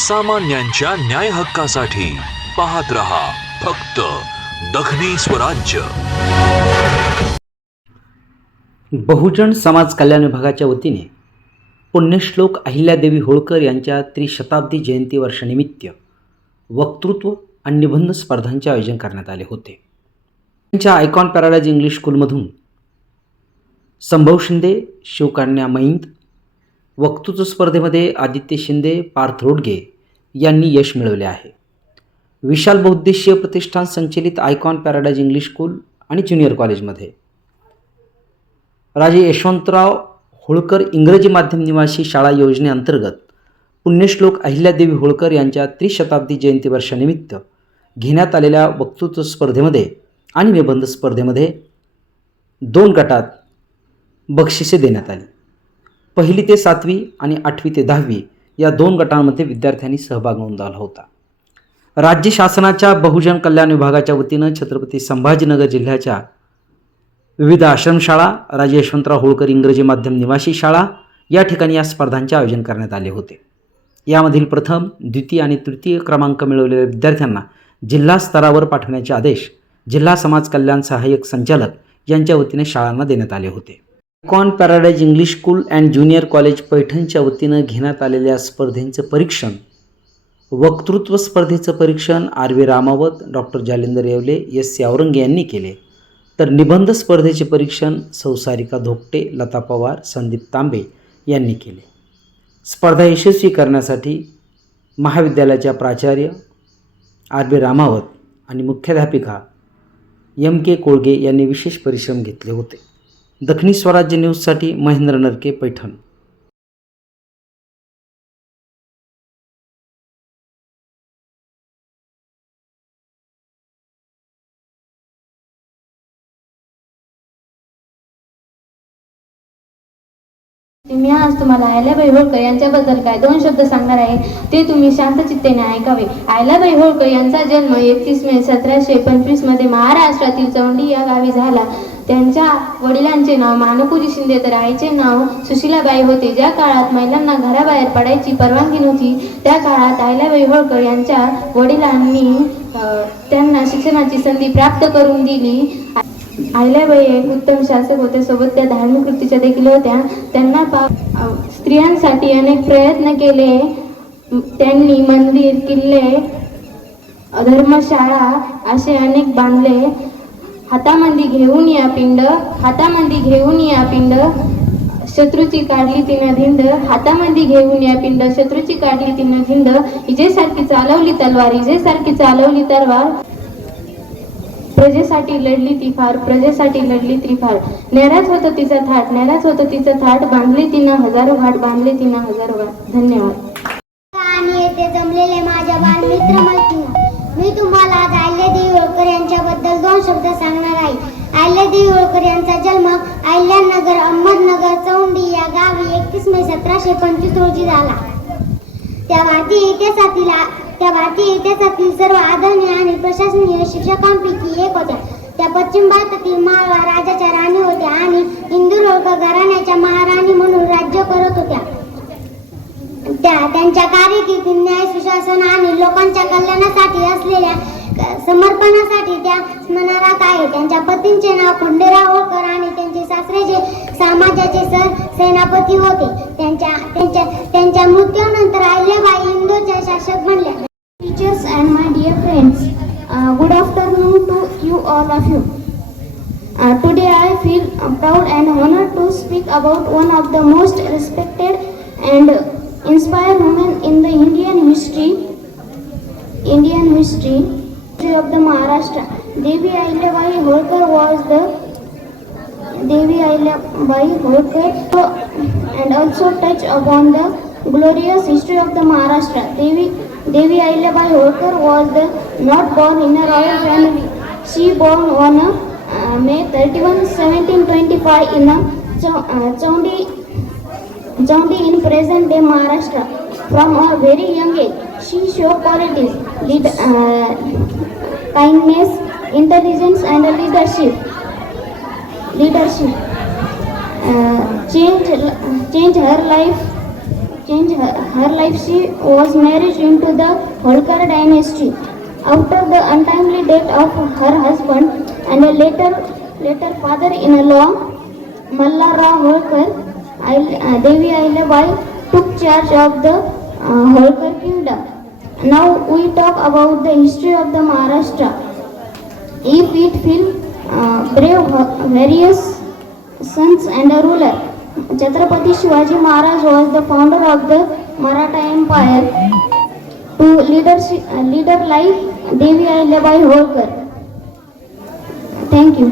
सामान्यांच्या न्याय हक्कासाठी पाहत रहा फक्त दखनी स्वराज्य. बहुजन समाज कल्याण विभागाच्या वतीने पुण्यश्लोक अहिल्यादेवी होळकर यांच्या त्रिशताब्दी जयंती वर्षानिमित्त वक्तृत्व आणि निबंध स्पर्धांचे आयोजन करण्यात आले होते. त्यांच्या आयकॉन पॅराडाईज इंग्लिश स्कूलमधून संभव शिंदे शिवकन्या मैंद वक्तृत्व स्पर्धेमध्ये आदित्य शिंदे पार्थ रोडगे यांनी यश मिळवले आहे. विशाल बहुद्देशीय प्रतिष्ठान संचलित आयकॉन पॅराडाईज इंग्लिश स्कूल आणि ज्युनियर कॉलेजमध्ये. राजे यशवंतराव होळकर इंग्रजी माध्यम निवासी शाळा योजनेअंतर्गत पुण्यश्लोक अहिल्यादेवी होळकर यांच्या त्रिशताब्दी जयंती वर्षानिमित्त घेण्यात आलेल्या वक्तृत्व स्पर्धेमध्ये आणि निबंध स्पर्धेमध्ये दोन गटात बक्षिसे देण्यात आली. पहिली ते सातवी आणि आठवी ते दहावी या दोन गटांमध्ये विद्यार्थ्यांनी सहभाग नोंदवला होता. राज्य शासनाच्या बहुजन कल्याण विभागाच्या वतीनं छत्रपती संभाजीनगर जिल्ह्याच्या विविध आश्रमशाळा राजे यशवंतराव होळकर इंग्रजी माध्यम निवासी शाळा या ठिकाणी या स्पर्धांचे आयोजन करण्यात आले होते. यामधील प्रथम द्वितीय आणि तृतीय क्रमांक मिळवलेल्या विद्यार्थ्यांना जिल्हा स्तरावर पाठवण्याचे आदेश जिल्हा समाज कल्याण सहाय्यक संचालक यांच्या वतीने शाळांना देण्यात आले होते. Con paradise English school and junior college पैठणच्या वतीनं घेण्यात आलेल्या स्पर्धेंचं परीक्षण. वक्तृत्व स्पर्धेचं परीक्षण R V Ramawat doctor Jalindar Yewale S C Aurange यांनी केले. तर निबंध स्पर्धेचे परीक्षण संसारिका धोपटे लता पवार संदीप तांबे यांनी केले. स्पर्धा यशस्वी करण्यासाठी महाविद्यालयाच्या प्राचार्य आर बी रामावत आणि मुख्याध्यापिका एम के कोळगे यांनी विशेष परिश्रम घेतले होते. दखनी स्वराज्य न्यूजसाठी महेंद्र नरके पैठण. मी आज तुम्हाला आयलाबाई होळकर यांच्याबद्दल काय दोन शब्द सांगणार आहे? ते तुम्ही शांतचित्तेने ऐकावे. आयलाबाई होळकर यांचा जन्म एकतीस मे सतराशे पंचवीसमध्ये महाराष्ट्रातील चौंडी या गावी झाला. त्यांच्या वडिलांचे नाव मानकुजी शिंदे तर आईचे नाव सुशीलाबाई होते. ज्या काळात महिलांना घराबाहेर पडायची परवानगी नव्हती त्या काळात आयलाबाई होळकर यांच्या वडिलांनी त्यांना शिक्षणाची संधी प्राप्त करून दिली. आहिल्याबाई एक उत्तम शासक होते. सोबत त्या धार्मिक वृत्तीच्या देखील होत्या. त्यांना पा स्त्रियांसाठी अनेक प्रयत्न केले. त्यांनी मंदिर किल्ले धर्मशाळा असे अनेक बांधले. हातामध्ये घेऊन या पिंड हातामध्ये घेऊन या पिंड. शत्रूची काढली तिनं धिंड हातामध्ये घेऊन या पिंड शत्रूची काढली तिनं धिंड. इजेसारखी चालवली तलवार इजेसारखी चालवली तलवार. प्रजेसाठी लढली ती फार प्रजेसाठी लढली ती फार. नैराज होतं तिचा थाट नैराज होतं तिचं थाट. बांधली तिनं हजारो घाट बांधली तिनं हजारो घाट. धन्यवाद. नगर अहमदनगर चौंडी या गावी एकतीस मे सतराशे पंचवीस रोजी झाला. त्या भारतीय इतिहासातील त्या भारतीय इतिहासातील सर्व आदरणीय आणि प्रशासनीय शिक्षकांपैकी एक होत्या. त्या पश्चिम भारतातील माळवा राजाच्या राणी होत्या आणि इंदूर घराण्याच्या महाराणी म्हणून राज्य करत होत्या. त्या त्यांच्या कारकिर्दीत न्याय सुशासन आणि लोकांच्या कल्याणासाठी असलेल्या समर्पणासाठी त्या स्मरणात आहे त्यांच्या पतींचे नाव खंडेराव होळकर आणि त्यांचे सासरेचे समाजाचे सर सेनापती होते त्यांच्या त्यांच्या त्यांच्या मृत्यूनंतर अहिल्याबाई इंदोरच्या शासक बनल्या teachers and my dear friends good afternoon to you all of you Uh, today I feel uh, proud and honored to speak about one of the most respected and inspired women in the Indian history. Indian history of the Maharashtra. Devi Ahilyabai Holkar was the Devi Ahilyabai Holkar and also touch upon the glorious history of the Maharashtra. Devi Devi Ahilyabai Holkar was the, not born in a royal family. She born on uh, May 31, 1725 in Chau- uh, in present day Maharashtra. From a very young age, she showed qualities, lead, uh, kindness, intelligence and leadership. Leadership. Uh, change, change her life changed her, her life. She was married into the Holkar dynasty. After the untimely death of her husband and a later later father-in-law, Mallarao Holkar, Ail- uh, Devi Ailabai took charge of the uh, Holkar kingdom. Now we talk about the history of the Maharashtra. If it feel uh, brave various sons and a ruler. Chhatrapati Shivaji Maharaj was the founder of the Maratha Empire. To leadership, leader like Devi Ahilyabai Holkar. Thank you.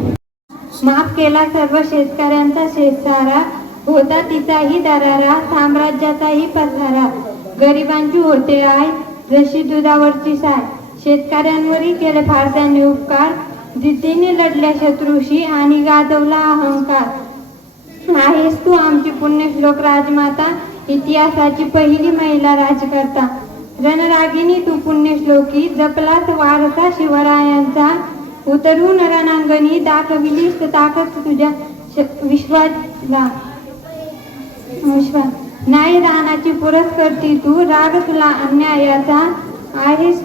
माफ केला सर्व शेतकऱ्यांचा शेतसारा होता तिचाही दरारा साम्राज्याचाही पसारा गरिबांची होते आय जशी दुधावरची साय शेतकऱ्यांवरही केले फार त्यांनी उपकार जिद्दीने लढल्या शत्रूशी आणि गाजवला अहंकार. आहेस तू आमची पुण्यश्लोक राजमाता इतिहासाची पहिली महिला राजकर्ता. रणरागिनी तू पुण्यश्लोकी जपलात वारसा शिवरायांचा. उतरून रणांगणी दाखविलीस ताकद तुझ्या विश्वाला. विश्वास. नाही राहण्याची पुरस्कर्ती तू राग तुला अन्यायाचा. आहेस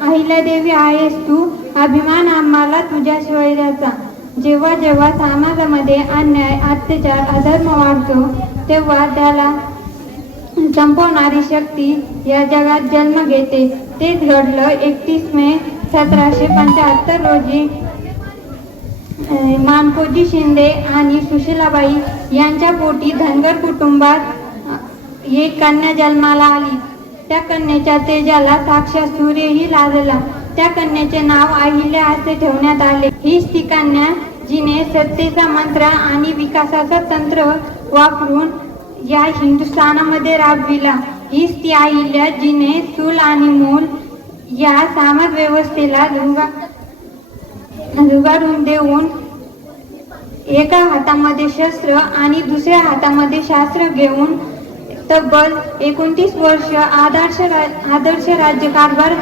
अहिल्यादेवी आहेस तू. अभिमान आम्हाला तुझ्या शौर्याचा जेव्हा जेव्हा समाजामध्ये अन्याय अत्याचार अधर्म वाढतो तेव्हा त्याला संपवणारी शक्ती या जगात जन्म घेते. तेच घडलं एकतीस मे सतराशे पंच्याहत्तर रोजी. मानकोजी शिंदे आणि सुशीलाबाई यांच्या पोटी धनगर कुटुंबात एक कन्या जन्माला आली. त्या कन्याच्या तेजाला साक्षात सूर्यही लाजला त्या कन्याचे नाव अहिल्या असे ठेवण्यात आले. हीच ती कन्या जिने सत्तेचा मंत्र आणि विकासाचा तंत्र वापरून या हिंदुस्थानामध्ये राबविला. हीच ती अहिल्या जिने चूल आणि मूल या सामाज व्यवस्थेला झुगा झुगारून देऊन एका हातामध्ये शस्त्र आणि दुसऱ्या हातामध्ये शास्त्र घेऊन तब्बल एकोणतीस वर्ष आदर्श रा- आदर्श राज्यकारभार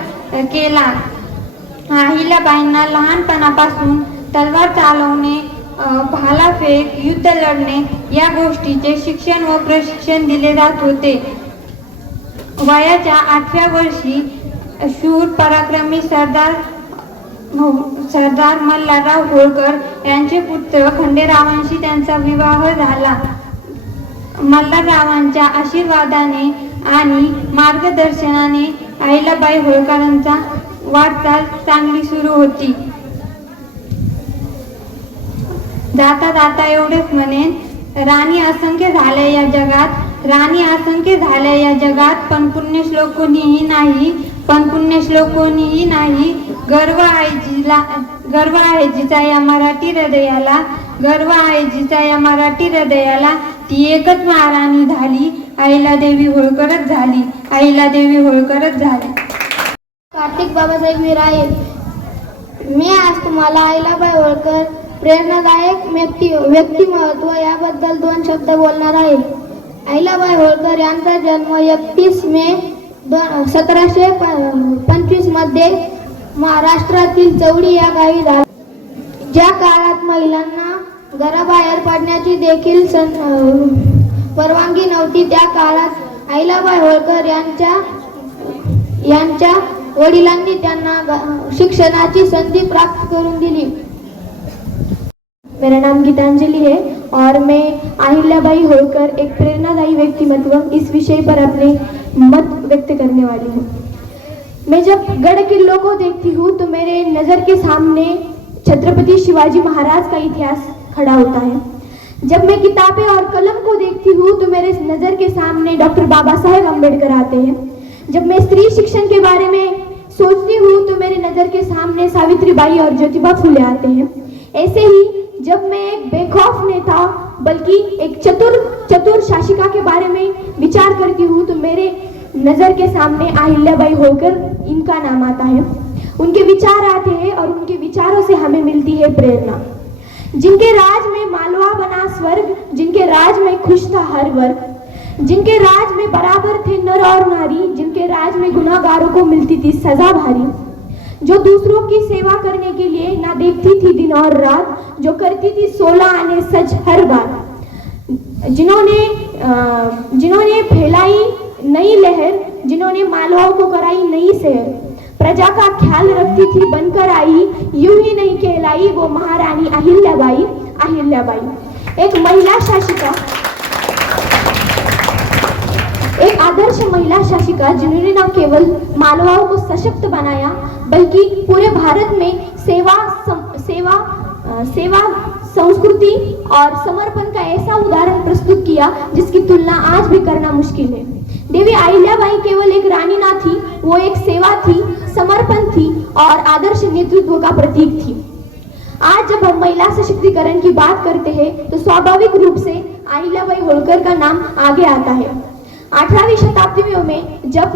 केला. अहिल्याबाईंना लहानपणापासून तलवार चालवणे भालाफेक युद्ध लढणे या गोष्टीचे शिक्षण व प्रशिक्षण दिले जात होते. वयाच्या आठव्या वर्षी शूर पराक्रमी सरदार सरदार मल्हारराव होळकर यांचे पुत्र खंडेरावांशी त्यांचा विवाह झाला. मल्हाररावांच्या आशीर्वादाने आणि मार्गदर्शनाने अहिल्याबाई होळकरांचा वाटचाल चांगली सुरू होती. जाता जाता एवढेच म्हणेन राणी असंख्य झाल्या या जगात राणी असंख्य झाल्या या जगात पण पुण्यश्लोक कोणीही नाही पण पुण्यश्लोक कोणीही नाही. गर्व आहे जिला गर्व आहे जिचा या मराठी हृदयाला गर्व आहे जिचा या मराठी हृदयाला ती एकच महाराणी झाली आईला देवी होळकरच झाली आईला देवी होळकरच झाली. कार्तिक बाबासाहेब विराळे मी आज तुम्हाला आईलाबाई होळकर प्रेरणादायक व्यक्ती व्यक्तिमत्व याबद्दल दोन शब्द बोलणार आहे. आईलाबाई होळकर यांचा जन्म एकतीस मे दोन सतराशे पंचवीसमध्ये महाराष्ट्रातील चवडी या गावी झाला. ज्या काळात महिलांना घराबाहेर पडण्याची देखील सं- परवानगी नव्हती त्या काळात आईलाबाई होळकर यांच्या यांच्या वडिलांनी त्यांना शिक्षणाची संधी प्राप्त करून दिली. मेरा नाम गीतांजलि है और मैं अहिल्याबाई होकर एक प्रेरणादायी व्यक्तिमत्व इस विषय पर अपने मत व्यक्त करने वाली हूँ। मैं जब गढ़ किल्लों को देखती हूँ तो मेरे नज़र के सामने छत्रपति शिवाजी महाराज का इतिहास खड़ा होता है। जब मैं किताबें और कलम को देखती हूँ तो मेरे नज़र के सामने डॉक्टर बाबा साहेब अम्बेडकर आते हैं। जब मैं स्त्री शिक्षण के बारे में सोचती हूँ तो मेरे नज़र के सामने सावित्रीबाई और ज्योतिबा फुले आते हैं। ऐसे ही जब मैं एक बेखौफ नेता, बल्कि एक चतुर चतुर शासिका के बारे में विचार करती हूँ तो मेरे नज़र के सामने अहिल्याबाई होलकर इनका नाम आता है। उनके विचार आते हैं और उनके विचारों से हमें मिलती है प्रेरणा। जिनके राज में मालवा बना स्वर्ग, जिनके राज में खुश था हर वर्ग जिनके राज में बराबर थे नर और नारी, जिनके राज में गुनाहगारों को मिलती थी सजा भारी। जो दूसरों की सेवा करने के लिए ना देखती थी दिन और रात, जो करती थी सोलह आने सच हर बात जिन्होंने जिन्होंने फैलाई नई लहर, जिन्होंने मालवाओं को कराई नई शहर प्रजा का ख्याल रखती थी, बनकर आई, यूँ ही नहीं कहलाई वो महारानी अहिल्याबाई अहिल्याबाई। एक महिला शासिका एक आदर्श महिला शासिका जिन्होंने न केवल मालवाओं को सशक्त बनाया बल्कि पूरे भारत में सेवा सम, सेवा अ, सेवा संस्कृति और समर्पण का ऐसा उदाहरण प्रस्तुत किया जिसकी तुलना आज भी करना मुश्किल है। देवी अहिल्याबाई केवल एक रानी ना थी वो एक सेवा थी समर्पण थी और आदर्श नेतृत्व का प्रतीक थी। आज जब हम महिला सशक्तिकरण की बात करते हैं तो स्वाभाविक रूप से अहिल्याबाई होलकर का नाम आगे आता है। अठारहवीं शताब्दियों में जब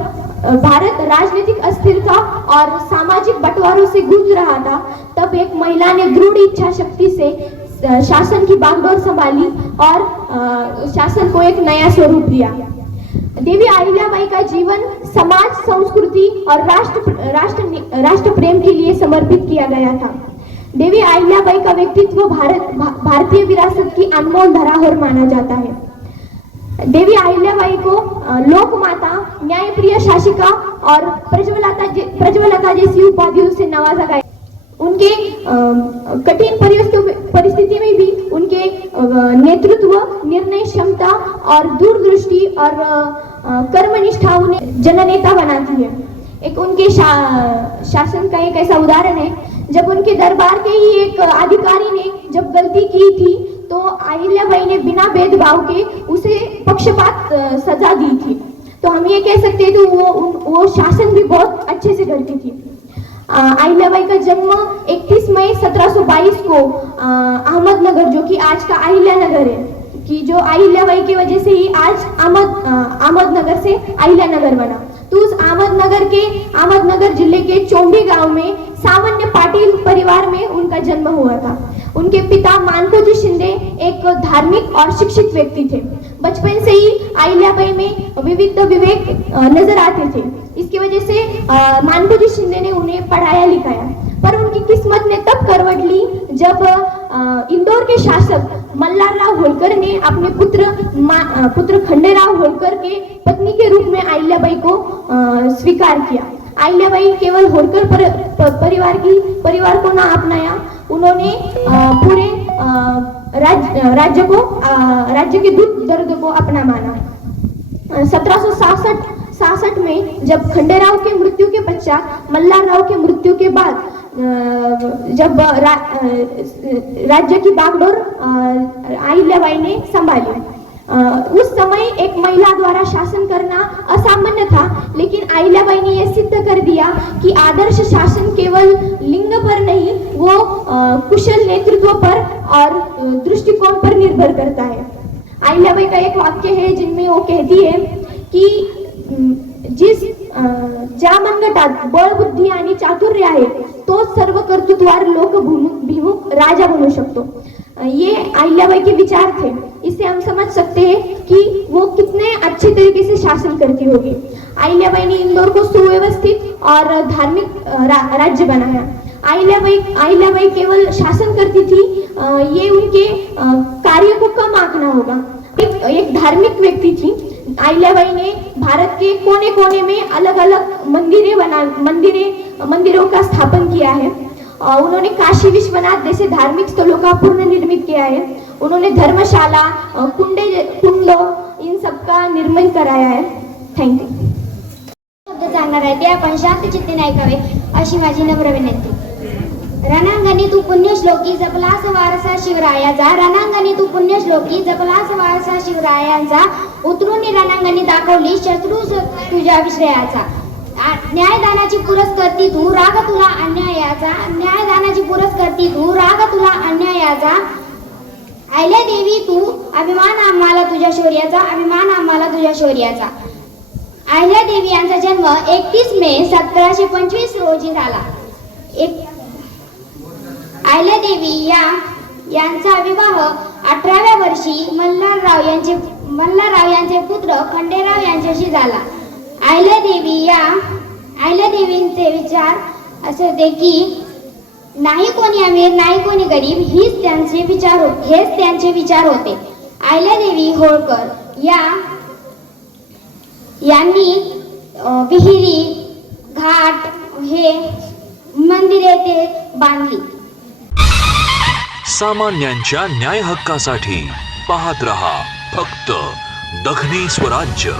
भारत राजनीतिक अस्थिरता और सामाजिक बंटवारों से गूंज रहा था तब एक महिला ने दृढ़ इच्छा शक्ति से शासन की बागडोर संभाली और शासन को एक नया स्वरूप दिया। देवी अहिल्याबाई का जीवन समाज संस्कृति और राष्ट्र राष्ट्र राष्ट्र प्रेम के लिए समर्पित किया गया था। देवी अहिल्याबाई का व्यक्तित्व भारत भा, भारतीय विरासत की अनमोल धरोहर माना जाता है। देवी अहिल्याबाई को लोक माता न्यायप्रिय शासिका और प्रज्वलता प्रज्वलता जैसी उपाधियों से नवाजा गया। उनके कठिन परिस्थिति में भी उनके नेतृत्व निर्णय क्षमता और दूरदृष्टि और कर्मनिष्ठा उन्हें जननेता बनाती है एक उनके शा, शासन का एक ऐसा उदाहरण है जब उनके दरबार के ही एक अधिकारी ने जब गलती की थी तो अहिल्याबाई ने बिना भेदभाव के उसे पक्षपात सजा दी थी। तो हम ये कह सकते हैं कि वो वो शासन भी बहुत अच्छे से करती थी। अहिल्याबाई का जन्म 31 मई 1722 को अहमदनगर जो कि आज का अहिल्यानगर है कि जो अहिल्याबाई की वजह से ही आज अहमद अहमदनगर से अहिल्यानगर बना। तो उस अहमदनगर के अहमदनगर जिले के चोंडी गांव में सामान्य पाटिल परिवार में उनका जन्म हुआ था। उनके पिता मानकोजी शिंदे एक धार्मिक और शिक्षित व्यक्ति थे। बचपन से ही अहिल्याबाई में विविध विवेक नजर आते थे। इसकी वजह से मानकोजी शिंदे ने उन्हें पढ़ाया लिखाया। पर उनकी किस्मत ने तब करवट ली जब इंदौर के शासक मल्हारराव होलकर ने अपने पुत्र पुत्र खंडेराव होलकर के पत्नी के रूप में अहिल्याबाई को स्वीकार किया। अहिल्याबाई केवल होलकर पर, पर, परिवार की परिवार को ना अपनाया उन्होंने पूरे राज्य राज्य को राज्य के दुख दर्द को अपना माना। सत्रह सौ में जब खंडेराव के मृत्यु के पश्चात मल्हारराव के मृत्यु के बाद जब रा, राज्य की बागडोर अहिल्याबाई ने संभाली। उस समय एक महिला द्वारा शासन करना असामान्य था लेकिन अहिल्याबाई ने यह सिद्ध कर दिया कि आदर्श शासन केवल लिंग पर नहीं वो कुशल नेतृत्व पर और दृष्टिकोण पर निर्भर करता है। अहिल्याबाई का एक वाक्य है जिनमें वो कहती है कि जिस ज्या मनगटात बळ बुद्धी आणि चातुर्य आहे तो सर्व कर्तृत्वार लोक भिमुख राजा बनू शकतो। ये अहिल्याबाई के विचार थे। इससे हम समझ सकते हैं कि वो कितने अच्छे तरीके से शासन करती होगी। अहिल्याबाई ने इंदौर को सुव्यवस्थित और धार्मिक रा, राज्य बनाया। अहिल्याबाई अहिल्याबाई केवल शासन करती थी ये उनके कार्य को कम आंकना होगा। एक, एक धार्मिक व्यक्ति थी। अहिल्याबाई ने भारत के कोने कोने में अलग अलग मंदिरें बना मंदिरें मंदिरों का स्थापन किया है। उन्होंने काशी विश्वनाथ जैसे धार्मिक स्थलों का पुनर्निर्मित किया है। उन्होंने धर्मशाला कुंडे कुंड इन सबका निर्माण कराया है। थँक्यू शब्द सांगणार आहे. ते आपण शांत चित्तेने ऐकावे अशी माझी नम्र विनंती. रणांगणी तू पुण्यश्लोकी जपलास वारसा शिवरायाचा रणांगणी तू पुण्यश्लोकी जपलास वारसा शिवरायांचा उतरून रणांगणी दाखवली शत्रू तुझ्या विश्रयाचा. न्यायदानाची पुरस्कार करती तू राग तुला अन्यायाचा न्यायदानाची पुरस्कर्ती तू राग तुला अन्यायाचा. आयल्या देवी तू अभिमान आम्हाला तुझ्या शौर्याचा अभिमान आम्हाला तुझ्या शौर्याचा. अहिल्यादेवी यांचा जन्म एकतीस मे सतराशे पंचवीस रोजी झाला. एक अहिल्यादेवी या यांचा विवाह अठराव्या वर्षी मल्हारराव यांचे मल्हारराव यांचे पुत्र खंडेराव यांच्याशी झाला. अहिल्यादेवी या आईला देवींचे विचार असे होते की नाही कोणी अमीर नाही कोणी गरीब हीच त्यांचे विचार हो हेच त्यांचे विचार होते. आयला देवी होळकर या यांनी विहिरी घाट हे मंदिरे ते बांधली. सामान्यांच्या न्याय हक्कासाठी पाहत रहा फक्त दखनी स्वराज्य.